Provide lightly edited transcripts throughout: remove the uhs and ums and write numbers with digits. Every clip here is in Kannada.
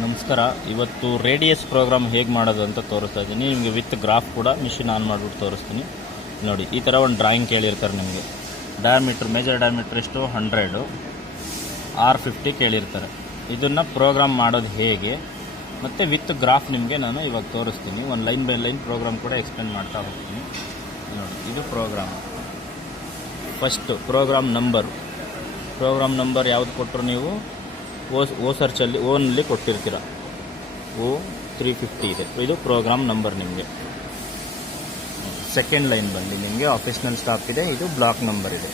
ನಮಸ್ಕಾರ. ಇವತ್ತು ರೇಡಿಯಸ್ ಪ್ರೋಗ್ರಾಮ್ ಹೇಗೆ ಮಾಡೋದು ಅಂತ ತೋರಿಸ್ತಾ ಇದ್ದೀನಿ. ನಿಮಗೆ ವಿತ್ ಗ್ರಾಫ್ ಕೂಡ ಮಿಷಿನ್ ಆನ್ ಮಾಡಿಬಿಟ್ಟು ತೋರಿಸ್ತೀನಿ. ನೋಡಿ, ಈ ಥರ ಒಂದು ಡ್ರಾಯಿಂಗ್ ಕೇಳಿರ್ತಾರೆ ನಿಮಗೆ. ಮೇಜರ್ ಡಯಾಮೀಟ್ರ್ ಎಷ್ಟು 100, R50 ಕೇಳಿರ್ತಾರೆ. ಇದನ್ನು ಪ್ರೋಗ್ರಾಮ್ ಮಾಡೋದು ಹೇಗೆ ಮತ್ತು ವಿತ್ ಗ್ರಾಫ್ ನಿಮಗೆ ನಾನು ಇವಾಗ ತೋರಿಸ್ತೀನಿ. ಒಂದು ಲೈನ್ ಬೈ ಲೈನ್ ಪ್ರೋಗ್ರಾಮ್ ಕೂಡ ಎಕ್ಸ್ಪ್ಲೇನ್ ಮಾಡ್ತಾ ಹೋಗ್ತೀನಿ. ನೋಡಿ, ಇದು ಪ್ರೋಗ್ರಾಮ್. ಫಸ್ಟು ಪ್ರೋಗ್ರಾಮ್ ನಂಬರ್ ಯಾವುದು ಕೊಟ್ಟರು ನೀವು ಓ ಸರ್ಚಲ್ಲಿ ಓನಲ್ಲಿ ಕೊಟ್ಟಿರ್ತೀರ. O350 ಇದೆ, ಇದು ಪ್ರೋಗ್ರಾಮ್ ನಂಬರ್ ನಿಮಗೆ. ಸೆಕೆಂಡ್ ಲೈನ್ ಬಂದು ನಿಮಗೆ ಆಫೀಸ್ನಲ್ ಸ್ಟಾಪ್ ಇದೆ, ಇದು ಬ್ಲಾಕ್ ನಂಬರ್ ಇದೆ.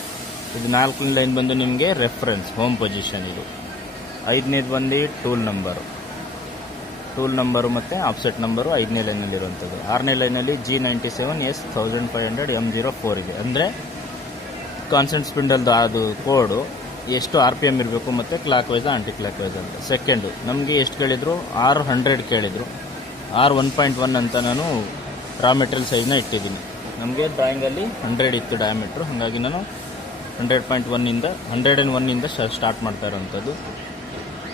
ಇದು 4ನೇ ಲೈನ್ ಬಂದು ನಿಮಗೆ ರೆಫರೆನ್ಸ್ ಹೋಮ್ ಪೊಸಿಷನ್ ಇದು. 5ನೇದು ಬಂದು ಟೂಲ್ ನಂಬರು ಮತ್ತು ಆಫ್ಸೆಟ್ ನಂಬರು 5ನೇ ಲೈನಲ್ಲಿರುವಂಥದ್ದು. 6ನೇ ಲೈನಲ್ಲಿ G97S 1500 M04 ಇದೆ. ಅಂದರೆ ಕಾನ್ಸ್ಟೆಂಟ್ ಸ್ಪಿಂಡಲ್ದು ಅದು ಕೋಡು ಎಷ್ಟು RPM ಇರಬೇಕು ಮತ್ತು clockwise anticlockwise ಅಂತ. ಸೆಕೆಂಡು ನಮಗೆ ಎಷ್ಟು ಕೇಳಿದ್ರು, R100 ಕೇಳಿದರು. R1.1 ಅಂತ ನಾನು ರಾ ಮೆಟೀರಿಯಲ್ ಸೈಜ್ನ ಇಟ್ಟಿದ್ದೀನಿ. ನಮಗೆ ಡ್ರಾಯಿಂಗಲ್ಲಿ 100 ಇತ್ತು ಡಯಾಮೀಟ್ರು, ಹಾಗಾಗಿ ನಾನು 101ಇಂದ ಸ್ಟಾರ್ಟ್ ಮಾಡ್ತಾ ಇರೋವಂಥದ್ದು.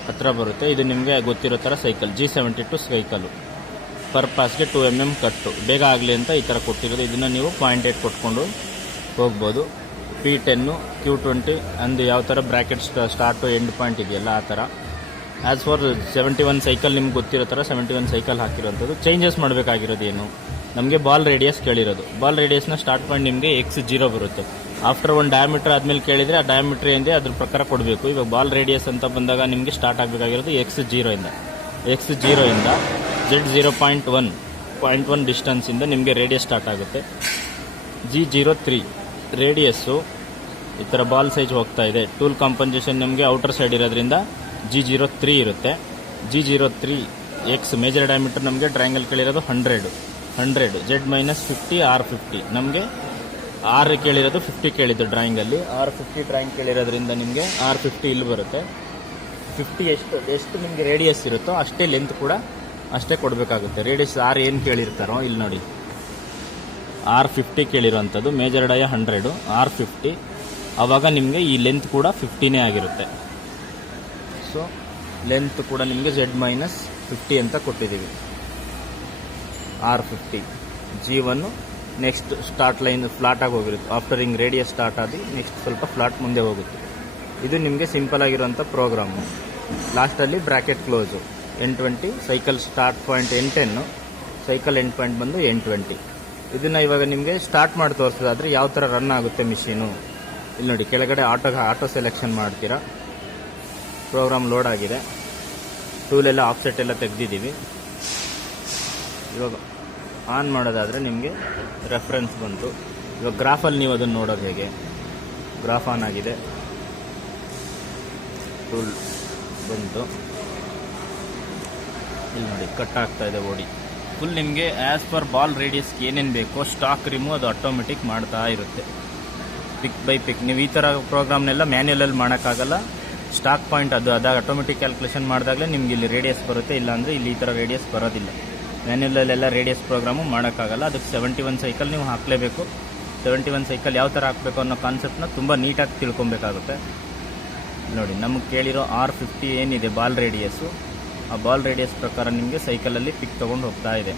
ಹತ್ತಿರ ಬರುತ್ತೆ. ಇದು ನಿಮಗೆ ಗೊತ್ತಿರೋ ಥರ ಸೈಕಲ್ G72 ಸೈಕಲು. ಪರ್ ಪಾಸ್ಗೆ 2 mm ಕಟ್ಟು, ಬೇಗ ಆಗಲಿ ಅಂತ ಈ ಥರ ಕೊಟ್ಟಿರೋದು. ಇದನ್ನು ನೀವು 0.8 ಕೊಟ್ಕೊಂಡು ಹೋಗ್ಬೋದು. P10 Q20 ಅಂದು ಯಾವ ಥರ ಬ್ರ್ಯಾಕೆಟ್ ಸ್ಟಾರ್ಟು ಎಂಡ್ ಪಾಯಿಂಟ್ ಇದೆಯಲ್ಲ ಆ ಥರ. ಆ್ಯಸ್ ಫಾರ್ 71 ಸೈಕಲ್ ನಿಮ್ಗೆ ಗೊತ್ತಿರೋ ಥರ 71 ಸೈಕಲ್ ಹಾಕಿರೋಂಥದ್ದು. ಚೇಂಜಸ್ ಮಾಡಬೇಕಾಗಿರೋದು ಏನು, ನಮಗೆ ಬಾಲ್ ರೇಡಿಯಸ್ ಕೇಳಿರೋದು. ಬಾಲ್ ರೇಡಿಯಸ್ನ ಸ್ಟಾರ್ಟ್ ಪಾಯಿಂಟ್ ನಿಮಗೆ X0 ಬರುತ್ತೆ. ಆಫ್ಟರ್ ಒಂದು ಡಯಾಮೀಟ್ರ್ ಆದಮೇಲೆ ಕೇಳಿದರೆ ಆ ಡಯಾಮೀಟ್ರ್ ಏನಿದೆ ಅದ್ರ ಪ್ರಕಾರ ಕೊಡಬೇಕು. ಇವಾಗ ಬಾಲ್ ರೇಡಿಯಸ್ ಅಂತ ಬಂದಾಗ ನಿಮಗೆ ಸ್ಟಾರ್ಟ್ ಆಗಬೇಕಾಗಿರೋದು X0ಇಂದ Z0.1 ಡಿಸ್ಟೆನ್ಸಿಂದ ನಿಮಗೆ ರೇಡಿಯಸ್ ಸ್ಟಾರ್ಟ್ ಆಗುತ್ತೆ. G03 ರೇಡಿಯಸ್ಸು ಈ ಥರ ಬಾಲ್ ಸೈಜ್ ಹೋಗ್ತಾ ಇದೆ. ಟೂಲ್ ಕಾಂಪನ್ಸೇಷನ್ ನಿಮಗೆ ಔಟರ್ ಸೈಡ್ ಇರೋದ್ರಿಂದ G03 ಇರುತ್ತೆ. G03 X ಮೇಜರ್ ಡಯಾಮೀಟರ್ ನಮಗೆ ಡ್ರಾಯಿಂಗಲ್ಲಿ ಕೇಳಿರೋದು 100 Z-50 R50. ನಮಗೆ R ಕೇಳಿರೋದು 50 ಕೇಳಿದ್ದು ಡ್ರಾಯಿಂಗಲ್ಲಿ. R50 ಡ್ರಾಯಿಂಗ್ ಕೇಳಿರೋದ್ರಿಂದ ನಿಮಗೆ R50 ಇಲ್ಲಿ ಬರುತ್ತೆ. 50 ಎಷ್ಟು ನಿಮಗೆ ರೇಡಿಯಸ್ ಇರುತ್ತೋ ಅಷ್ಟೇ ಲೆಂತ್ ಕೂಡ ಅಷ್ಟೇ ಕೊಡಬೇಕಾಗುತ್ತೆ. ರೇಡಿಯಸ್ R ಏನು ಕೇಳಿರ್ತಾರೋ ಇಲ್ಲಿ ನೋಡಿ, R50 ಕೇಳಿರೋವಂಥದ್ದು. Major ಡಯ 100, R50. ಆವಾಗ ನಿಮಗೆ ಈ ಲೆಂತ್ ಕೂಡ 50ನೇ ಆಗಿರುತ್ತೆ. ಸೊ ಲೆಂತ್ ಕೂಡ ನಿಮಗೆ Z-50 ಅಂತ ಕೊಟ್ಟಿದ್ದೀವಿ. R50 G1 next start line ಫ್ಲಾಟಾಗಿ ಹೋಗಿರುತ್ತೆ. ಆಫ್ಟರ್ ಹಿಂಗೆ ರೇಡಿಯಸ್ ಸ್ಟಾರ್ಟ್ ಆಗಿ ನೆಕ್ಸ್ಟ್ ಸ್ವಲ್ಪ ಫ್ಲಾಟ್ ಮುಂದೆ ಹೋಗುತ್ತೆ. ಇದು ನಿಮಗೆ ಸಿಂಪಲ್ ಆಗಿರೋಂಥ ಪ್ರೋಗ್ರಾಮು. ಲಾಸ್ಟಲ್ಲಿ bracket close. N20 cycle start point N10, cycle end point ಬಂದು N20. ಇದನ್ನು ಇವಾಗ ನಿಮಗೆ ಸ್ಟಾರ್ಟ್ ಮಾಡಿ ತೋರಿಸೋದಾದರೆ ಯಾವ ಥರ ರನ್ ಆಗುತ್ತೆ ಮಿಷಿನು ಇಲ್ಲಿ ನೋಡಿ. ಕೆಳಗಡೆ ಆಟೋ ಸೆಲೆಕ್ಷನ್ ಮಾಡ್ತೀರಾ. ಪ್ರೋಗ್ರಾಮ್ ಲೋಡ್ ಆಗಿದೆ. ಟೂಲೆಲ್ಲ ಆಫ್ಸೆಟ್ ಎಲ್ಲ ತೆಗೆದಿದ್ದೀವಿ. ಇವಾಗ ಆನ್ ಮಾಡೋದಾದರೆ ನಿಮಗೆ ರೆಫರೆನ್ಸ್ ಬಂತು. ಇವಾಗ ಗ್ರಾಫಲ್ಲಿ ನೀವು ಅದನ್ನು ನೋಡೋದು ಹೇಗೆ, ಗ್ರಾಫ್ ಆನ್ ಆಗಿದೆ. ಟೂಲ್ ಬಂತು. ಇಲ್ಲಿ ನೋಡಿ ಕಟ್ ಆಗ್ತಾ ಇದೆ ಓಡಿ. ಫುಲ್ ನಿಮಗೆ ಆ್ಯಸ್ ಪರ್ ಬಾಲ್ ರೇಡಿಯಸ್ಗೆ ಏನೇನು ಬೇಕೋ ಸ್ಟಾಕ್ ರಿಮೂವ್ ಅದು ಆಟೋಮೆಟಿಕ್ ಮಾಡ್ತಾ ಇರುತ್ತೆ. ಪಿಕ್ ಬೈ ಪಿಕ್. ನೀವು ಈ ಥರ ಪ್ರೋಗ್ರಾಮ್ನೆಲ್ಲ ಮ್ಯಾನ್ಯಲಲ್ಲಿ ಮಾಡೋಕ್ಕಾಗಲ್ಲ. ಸ್ಟಾಕ್ ಪಾಯಿಂಟ್ ಅದು ಆಟೋಮೆಟಿಕ್ ಕ್ಯಾಲ್ಕುಲೇಷನ್ ಮಾಡಿದಾಗಲೇ ನಿಮ್ಗೆ ಇಲ್ಲಿ ರೇಡಿಯಸ್ ಬರುತ್ತೆ. ಇಲ್ಲಾಂದರೆ ಇಲ್ಲಿ ಈ ಥರ ರೇಡಿಯಸ್ ಬರೋದಿಲ್ಲ. ಮ್ಯಾನ್ಯಲಲ್ಲೆಲ್ಲ ರೇಡಿಯಸ್ ಪ್ರೋಗ್ರಾಮು ಮಾಡೋಕ್ಕಾಗಲ್ಲ. ಅದಕ್ಕೆ 71 ಸೈಕಲ್ ನೀವು ಹಾಕಲೇಬೇಕು. 71 ಸೈಕಲ್ ಯಾವ ಥರ ಹಾಕಬೇಕು ಅನ್ನೋ ಕಾನ್ಸೆಪ್ಟನ್ನ ತುಂಬ ನೀಟಾಗಿ ತಿಳ್ಕೊಬೇಕಾಗುತ್ತೆ. ನೋಡಿ, ನಮಗೆ ಕೇಳಿರೋ R50 ಏನಿದೆ ಬಾಲ್ ರೇಡಿಯಸ್ಸು, ಆ ಬಾಲ್ ರೇಡಿಯಸ್ ಪ್ರಕಾರ ನಿಮಗೆ ಸೈಕಲಲ್ಲಿ ಪಿಕ್ ತೊಗೊಂಡು ಹೋಗ್ತಾ ಇದೆ.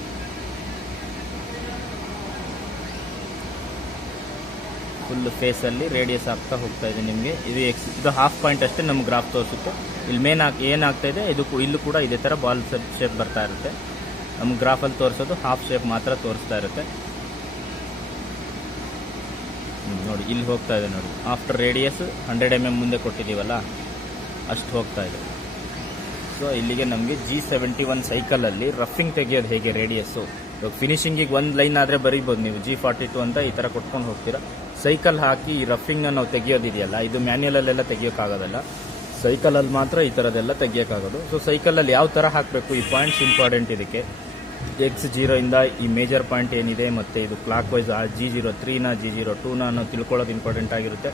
ಫುಲ್ ಫೇಸಲ್ಲಿ ರೇಡಿಯಸ್ ಆಗ್ತಾ ಹೋಗ್ತಾ ಇದೆ ನಿಮಗೆ. ಇದು ಹಾಫ್ ಪಾಯಿಂಟ್ ಅಷ್ಟೇ ನಮ್ಗೆ ಗ್ರಾಫ್ ತೋರಿಸುತ್ತೆ. ಇಲ್ಲಿ ಏನಾಗ್ತಾ ಇದೆ ಇಲ್ಲೂ ಕೂಡ ಇದೇ ಥರ ಬಾಲ್ ಶೇಪ್ ಬರ್ತಾ ಇರುತ್ತೆ. ನಮ್ಗೆ ಗ್ರಾಫಲ್ಲಿ ತೋರಿಸೋದು ಹಾಫ್ ಶೇಪ್ ಮಾತ್ರ ತೋರಿಸ್ತಾ ಇರುತ್ತೆ. ನೋಡಿ, ಇಲ್ಲಿ ಹೋಗ್ತಾ ಇದೆ ನೋಡಿ. ಆಫ್ಟರ್ ರೇಡಿಯಸ್ 100 mm ಮುಂದೆ ಕೊಟ್ಟಿದ್ದೀವಲ್ಲ, ಅಷ್ಟು ಹೋಗ್ತಾ ಇದೆ. ಸೊ ಇಲ್ಲಿಗೆ ನಮಗೆ G71 ಸೈಕಲಲ್ಲಿ ರಫಿಂಗ್ ತೆಗೆಯೋದು ಹೇಗೆ ರೇಡಿಯಸ್ಸು. ಇವಾಗ ಫಿನಿಶಿಂಗಿಗೆ ಒಂದು ಲೈನ್ ಆದರೆ ಬರೀಬೋದು ನೀವು. G42 ಅಂತ ಈ ಥರ ಕೊಟ್ಕೊಂಡು ಹೋಗ್ತೀರಾ. ಸೈಕಲ್ ಹಾಕಿ ಈ ರಫಿಂಗ್ನ ನಾವು ತೆಗೆಯೋದಿದೆಯಲ್ಲ, ಇದು ಮ್ಯಾನ್ಯಲಲ್ಲೆಲ್ಲ ತೆಗಿಯೋಕ್ಕಾಗೋದಲ್ಲ. ಸೈಕಲಲ್ಲಿ ಮಾತ್ರ ಈ ಥರದ್ದೆಲ್ಲ ತೆಗಿಯೋಕ್ಕಾಗೋದು. ಸೊ ಸೈಕಲಲ್ಲಿ ಯಾವ ಥರ ಹಾಕಬೇಕು, ಈ ಪಾಯಿಂಟ್ಸ್ ಇಂಪಾರ್ಟೆಂಟ್ ಇದಕ್ಕೆ. X0ಇಂದ ಈ ಮೇಜರ್ ಪಾಯಿಂಟ್ ಏನಿದೆ ಮತ್ತು ಇದು ಕ್ಲಾಕ್ ವೈಸ್ G03ನ G02ನ ಅನ್ನೋ ತಿಳ್ಕೊಳ್ಳೋದು ಇಂಪಾರ್ಟೆಂಟ್ ಆಗಿರುತ್ತೆ.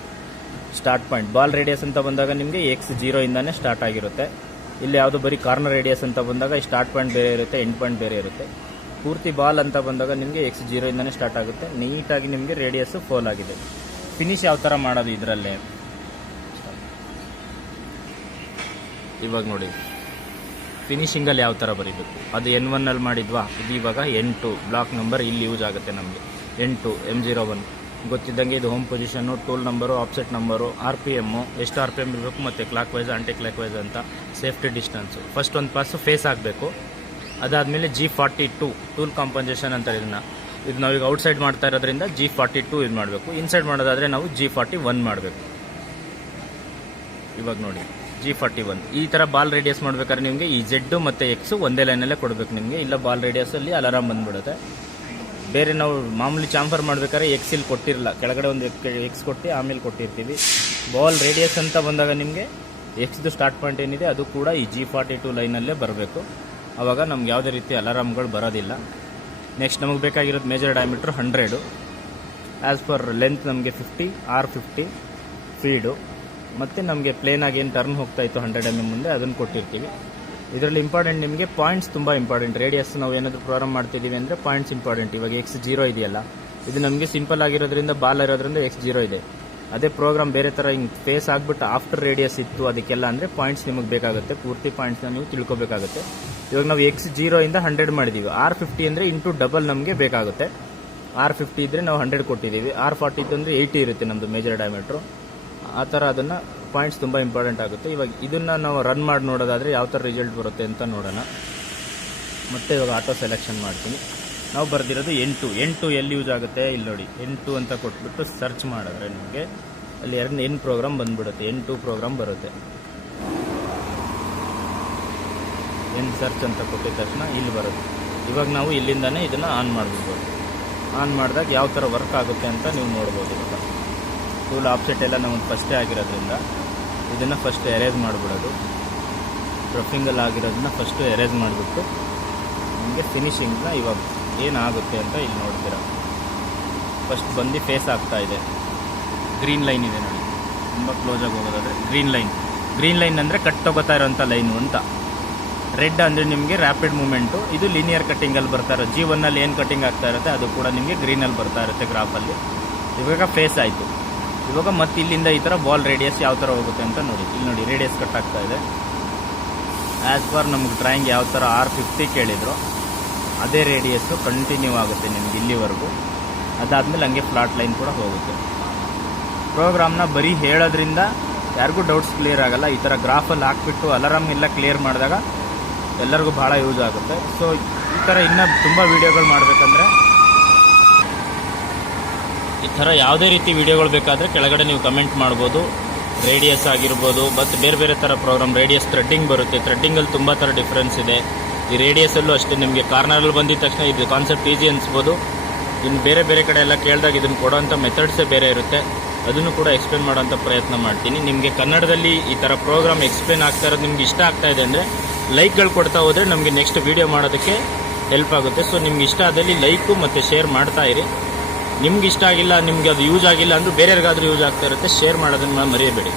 ಸ್ಟಾರ್ಟ್ ಪಾಯಿಂಟ್ ಬಾಲ್ ರೇಡಿಯಸ್ ಅಂತ ಬಂದಾಗ ನಿಮಗೆ X0ಇಂದಾನೇ ಸ್ಟಾರ್ಟ್ ಆಗಿರುತ್ತೆ. ಇಲ್ಲಿ ಯಾವುದು ಬರೀ ಕಾರ್ನರ್ ರೇಡಿಯಸ್ ಅಂತ ಬಂದಾಗ ಈ ಸ್ಟಾರ್ಟ್ ಪಾಯಿಂಟ್ ಬೇರೆ ಇರುತ್ತೆ, ಎಂಡ್ ಪಾಯಿಂಟ್ ಬೇರೆ ಇರುತ್ತೆ. ಪೂರ್ತಿ ಬಾಲ್ ಅಂತ ಬಂದಾಗ ನಿಮಗೆ X0ಇಂದಾನೇ ಸ್ಟಾರ್ಟ್ ಆಗುತ್ತೆ. ನೀಟಾಗಿ ನಿಮಗೆ ರೇಡಿಯಸ್ಸು ಫೋಲ್ ಆಗಿದೆ. ಫಿನಿಶ್ ಯಾವ ಥರ ಮಾಡೋದು ಇದರಲ್ಲೇ ಇವಾಗ ನೋಡಿ. ಫಿನಿಶಿಂಗಲ್ಲಿ ಯಾವ ಥರ ಬರೀಬೇಕು ಅದು N1 ಅಲ್ಲಿ ಮಾಡಿದ್ವಾ, ಇದು ಇವಾಗ N2 ಬ್ಲಾಕ್ ನಂಬರ್ ಇಲ್ಲಿ ಯೂಸ್ ಆಗುತ್ತೆ ನಮಗೆ. N2 M01 ಗೊತ್ತಿದ್ದಂಗೆ ಇದು home position, tool number, offset number, RPM, ಎಷ್ಟು RPM ಇರಬೇಕು, ಮತ್ತು clockwise anticlockwise ಅಂತ, ಸೇಫ್ಟಿ ಡಿಸ್ಟೆನ್ಸು. ಫಸ್ಟ್ ಒಂದು ಪಾಸು ಫೇಸ್ ಆಗಬೇಕು. ಅದಾದಮೇಲೆ G42 ಟೂಲ್ ಕಾಂಪನ್ಸೇಷನ್ ಅಂತ ಇದು ನಾವೀಗ ಔಟ್ಸೈಡ್ ಮಾಡ್ತಾ ಇರೋದ್ರಿಂದ G42 ಇದು ಮಾಡಬೇಕು. ಇನ್ಸೈಡ್ ಮಾಡೋದಾದರೆ ನಾವು G41 ಮಾಡಬೇಕು. ಇವಾಗ ನೋಡಿ G41 ಈ ಥರ ಬಾಲ್ ರೇಡಿಯಸ್ ಮಾಡ್ಬೇಕಾದ್ರೆ ನಿಮಗೆ ಈ Z ಮತ್ತು X ಒಂದೇ ಲೈನಲ್ಲೇ ಕೊಡಬೇಕು ನಿಮಗೆ, ಇಲ್ಲ ಬಾಲ್ ರೇಡಿಯಸಲ್ಲಿ ಅಲಾರಾಮ್ ಬಂದ್ಬಿಡುತ್ತೆ. ಬೇರೆ ನಾವು ಮಾಮೂಲಿ ಚಾಂಫರ್ ಮಾಡ್ಬೇಕಾದ್ರೆ X ಇಲ್ಲಿ ಕೊಟ್ಟಿರಲ್ಲ, ಕೆಳಗಡೆ ಒಂದು X ಕೊಟ್ಟು ಆಮೇಲೆ ಕೊಟ್ಟಿರ್ತೀವಿ. ಬಾಲ್ ರೇಡಿಯಸ್ ಅಂತ ಬಂದಾಗ ನಿಮಗೆ Xದು ಸ್ಟಾರ್ಟ್ ಪಾಯಿಂಟ್ ಏನಿದೆ ಅದು ಕೂಡ ಈ G42 ಲೈನಲ್ಲೇ ಬರಬೇಕು. ಆವಾಗ ನಮ್ಗೆ ಯಾವುದೇ ರೀತಿ ಅಲಾರಾಮ್ಗಳು ಬರೋದಿಲ್ಲ. ನೆಕ್ಸ್ಟ್ ನಮಗೆ ಬೇಕಾಗಿರೋದು major diameter 100, as per length ನಮಗೆ 50, R50 ಫೀಡು, ಮತ್ತು ನಮಗೆ ಪ್ಲೇನಾಗಿ ಏನು ಟರ್ನ್ ಹೋಗ್ತಾ ಇತ್ತು 100 mm ಮುಂದೆ ಅದನ್ನು ಕೊಟ್ಟಿರ್ತೀವಿ. ಇದರಲ್ಲಿ ಇಂಪಾರ್ಟೆಂಟ್ ನಿಮಗೆ ಪಾಯಿಂಟ್ಸ್ ತುಂಬ ಇಂಪಾರ್ಟೆಂಟ್. ರೇಡಿಯಸ್ ನಾವು ಏನಾದರೂ ಪ್ರಾರಂಭ ಮಾಡ್ತಿದ್ದೀವಿ ಅಂದರೆ ಪಾಯಿಂಟ್ಸ್ ಇಂಪಾರ್ಟೆಂಟ್. ಇವಾಗ X0 ಇದೆಯಲ್ಲ, ಇದು ನಮಗೆ ಸಿಂಪಲ್ ಆಗಿರೋದ್ರಿಂದ ಬಾಲ್ ಇರೋದ್ರಿಂದ X0 ಇದೆ. ಅದೇ ಪ್ರೋಗ್ರಾಮ್ ಬೇರೆ ಥರ ಹಿಂಗೆ ಫೇಸ್ ಆಗಿಬಿಟ್ಟು ಆಫ್ಟರ್ ರೇಡಿಯಸ್ ಇತ್ತು ಅದಕ್ಕೆಲ್ಲ ಅಂದರೆ ಪಾಯಿಂಟ್ಸ್ ನಿಮಗೆ ಬೇಕಾಗುತ್ತೆ, ಪೂರ್ತಿ ಪಾಯಿಂಟ್ಸ್ನ ನೀವು ತಿಳ್ಕೊಬೇಕಾಗುತ್ತೆ. ಇವಾಗ ನಾವು X0 ಇಂದ 100 ಮಾಡಿದ್ದೀವಿ, R50 ಅಂದರೆ ಇಂಟು ಡಬಲ್ ನಮಗೆ ಬೇಕಾಗುತ್ತೆ. R50 ಇದ್ದರೆ ನಾವು 100 ಕೊಟ್ಟಿದ್ದೀವಿ, R40 ಇತ್ತು ಅಂದರೆ 80 ಇರುತ್ತೆ ನಮ್ಮದು ಮೇಜರ್ ಡಯಾಮೀಟ್ರು. ಆ ಥರ ಅದನ್ನು ಪಾಯಿಂಟ್ಸ್ ತುಂಬ ಇಂಪಾರ್ಟೆಂಟ್ ಆಗುತ್ತೆ. ಇವಾಗ ಇದನ್ನು ನಾವು ರನ್ ಮಾಡಿ ನೋಡೋದಾದರೆ ಯಾವ ಥರ ರಿಸಲ್ಟ್ ಬರುತ್ತೆ ಅಂತ ನೋಡೋಣ. ಮತ್ತು ಇವಾಗ ಆಟೋ ಸೆಲೆಕ್ಷನ್ ಮಾಡ್ತೀನಿ. ನಾವು ಬರೆದಿರೋದು N2 ಎಲ್ಲಿ ಯೂಸ್ ಆಗುತ್ತೆ ಇಲ್ಲಿ ನೋಡಿ, N2 ಅಂತ ಕೊಟ್ಬಿಟ್ಟು ಸರ್ಚ್ ಮಾಡಿದ್ರೆ ನಿಮಗೆ ಅಲ್ಲಿ N ಪ್ರೋಗ್ರಾಮ್ ಬಂದ್ಬಿಡುತ್ತೆ, N2 ಪ್ರೋಗ್ರಾಮ್ ಬರುತ್ತೆ. N ಸರ್ಚ್ ಅಂತ ಕೊಟ್ಟಿದ ತಕ್ಷಣ ಇಲ್ಲಿ ಬರುತ್ತೆ. ಇವಾಗ ನಾವು ಇಲ್ಲಿಂದಾನೇ ಇದನ್ನು ಆನ್ ಮಾಡಿಬಿಡ್ಬೋದು. ಆನ್ ಮಾಡಿದಾಗ ಯಾವ ಥರ ವರ್ಕ್ ಆಗುತ್ತೆ ಅಂತ ನೀವು ನೋಡ್ಬೋದು. ಇವಾಗ ಟೂಲ್ ಆಫ್ಸೆಟ್ ಎಲ್ಲ ನಮಗೆ ಫಸ್ಟೇ ಆಗಿರೋದ್ರಿಂದ ಇದನ್ನು ಫಸ್ಟ್ ಎರೇಸ್ ಮಾಡಿಬಿಡೋದು. ರಫಿಂಗಲ್ಲಿ ಆಗಿರೋದನ್ನ ಫಸ್ಟು ಎರೇಸ್ ಮಾಡಿಬಿಟ್ಟು ನಿಮಗೆ ಫಿನಿಶಿಂಗ್ನ ಇವಾಗ ಏನಾಗುತ್ತೆ ಅಂತ ಇಲ್ಲಿ ನೋಡ್ತೀರ. ಫಸ್ಟ್ ಬಂದು ಫೇಸ್ ಆಗ್ತಾ ಇದೆ, ಗ್ರೀನ್ ಲೈನ್ ಇದೆ ನೋಡಿ, ತುಂಬ ಕ್ಲೋಸಾಗಿ ಹೋಗೋದಾದರೆ ಗ್ರೀನ್ ಲೈನ್ ಅಂದರೆ ಕಟ್ ತಗೋತಾ ಇರೋಂಥ ಲೈನು ಅಂತ. ರೆಡ್ ಅಂದರೆ ನಿಮಗೆ ರ್ಯಾಪಿಡ್ ಮೂಮೆಂಟು, ಇದು ಲೀನಿಯರ್ ಕಟ್ಟಿಂಗಲ್ಲಿ ಬರ್ತಾ ಇರೋದು. G1 ಅಲ್ಲಿ ಏನು ಕಟ್ಟಿಂಗ್ ಆಗ್ತಾ ಇರುತ್ತೆ ಅದು ಕೂಡ ನಿಮಗೆ ಗ್ರೀನಲ್ಲಿ ಬರ್ತಾ ಇರುತ್ತೆ ಗ್ರಾಫಲ್ಲಿ. ಇವಾಗ ಫೇಸ್ ಆಯಿತು. ಇವಾಗ ಮತ್ತೆ ಇಲ್ಲಿಂದ ಈ ಥರ ಬಾಲ್ ರೇಡಿಯಸ್ ಯಾವ ಥರ ಹೋಗುತ್ತೆ ಅಂತ ನೋಡಿ. ಇಲ್ಲಿ ನೋಡಿ ರೇಡಿಯಸ್ ಕಟ್ ಆಗ್ತಾ ಇದೆ. ಆ್ಯಸ್ ಪರ್ ನಮಗೆ ಡ್ರಾಯಿಂಗ್ ಯಾವ ಥರ R50 ಕೇಳಿದ್ರು ಅದೇ ರೇಡಿಯಸ್ಸು ಕಂಟಿನ್ಯೂ ಆಗುತ್ತೆ ನಿಮ್ಗೆ ಇಲ್ಲಿವರೆಗೂ. ಅದಾದಮೇಲೆ ಹಂಗೆ ಫ್ಲಾಟ್ ಲೈನ್ ಕೂಡ ಹೋಗುತ್ತೆ. ಪ್ರೋಗ್ರಾಮ್ನ ಬರೀ ಹೇಳೋದ್ರಿಂದ ಯಾರಿಗೂ ಡೌಟ್ಸ್ ಕ್ಲಿಯರ್ ಆಗಲ್ಲ. ಈ ಥರ ಗ್ರಾಫಲ್ಲಿ ಹಾಕ್ಬಿಟ್ಟು ಅಲಾರಾಮ್ ಎಲ್ಲ ಕ್ಲಿಯರ್ ಮಾಡಿದಾಗ ಎಲ್ಲರಿಗೂ ಭಾಳ ಯೂಸ್ ಆಗುತ್ತೆ. ಸೊ ಈ ಥರ ಇನ್ನೂ ತುಂಬ ವೀಡಿಯೋಗಳು ಮಾಡಬೇಕಂದ್ರೆ ಈ ಥರ ಯಾವುದೇ ರೀತಿ ವೀಡಿಯೋಗಳು ಬೇಕಾದರೆ ಕೆಳಗಡೆ ನೀವು ಕಮೆಂಟ್ ಮಾಡ್ಬೋದು. ರೇಡಿಯಸ್ ಆಗಿರ್ಬೋದು, ಮತ್ತು ಬೇರೆ ಬೇರೆ ಥರ ಪ್ರೋಗ್ರಾಮ್. ರೇಡಿಯಸ್ ಥ್ರೆಡ್ಡಿಂಗ್ ಬರುತ್ತೆ, ಥ್ರೆಡ್ಡಿಂಗಲ್ಲಿ ತುಂಬ ಥರ ಡಿಫ್ರೆನ್ಸ್ ಇದೆ. ಈ ರೇಡಿಯಸಲ್ಲೂ ಅಷ್ಟೇ ನಿಮಗೆ ಕಾರ್ನರಲ್ಲಿ ಬಂದಿದ ತಕ್ಷಣ ಇದು ಕಾನ್ಸೆಪ್ಟ್ ಈಸಿ ಅನಿಸ್ಬೋದು. ಇನ್ನು ಬೇರೆ ಬೇರೆ ಕಡೆ ಎಲ್ಲ ಕೇಳಿದಾಗ ಇದನ್ನು ಕೊಡೋಂಥ ಮೆಥಡ್ಸೇ ಬೇರೆ ಇರುತ್ತೆ, ಅದನ್ನು ಕೂಡ ಎಕ್ಸ್ಪ್ಲೇನ್ ಮಾಡೋಂಥ ಪ್ರಯತ್ನ ಮಾಡ್ತೀನಿ. ನಿಮಗೆ ಕನ್ನಡದಲ್ಲಿ ಈ ಥರ ಪ್ರೋಗ್ರಾಮ್ ಎಕ್ಸ್ಪ್ಲೇನ್ ಆಗ್ತಾ ಇರೋದು ನಿಮ್ಗೆ ಇಷ್ಟ ಆಗ್ತಾ ಇದೆ ಅಂದರೆ ಲೈಕ್ಗಳು ಕೊಡ್ತಾ ಹೋದರೆ ನಮಗೆ ನೆಕ್ಸ್ಟ್ ವೀಡಿಯೋ ಮಾಡೋದಕ್ಕೆ ಹೆಲ್ಪ್ ಆಗುತ್ತೆ. ಸೊ ನಿಮ್ಗೆ ಇಷ್ಟ ಆದಲ್ಲಿ ಲೈಕು ಮತ್ತು ಶೇರ್ ಮಾಡ್ತಾ ಇರಿ. ನಿಮ್ಗೆ ಇಷ್ಟ ಆಗಿಲ್ಲ, ನಿಮಗೆ ಅದು ಯೂಸ್ ಆಗಿಲ್ಲ ಅಂದರೂ ಬೇರೆಯವ್ರಿಗಾದ್ರೂ ಯೂಸ್ ಆಗ್ತಾ ಇರುತ್ತೆ, ಶೇರ್ ಮಾಡೋದನ್ನು ಮರೆಯಬೇಡಿ.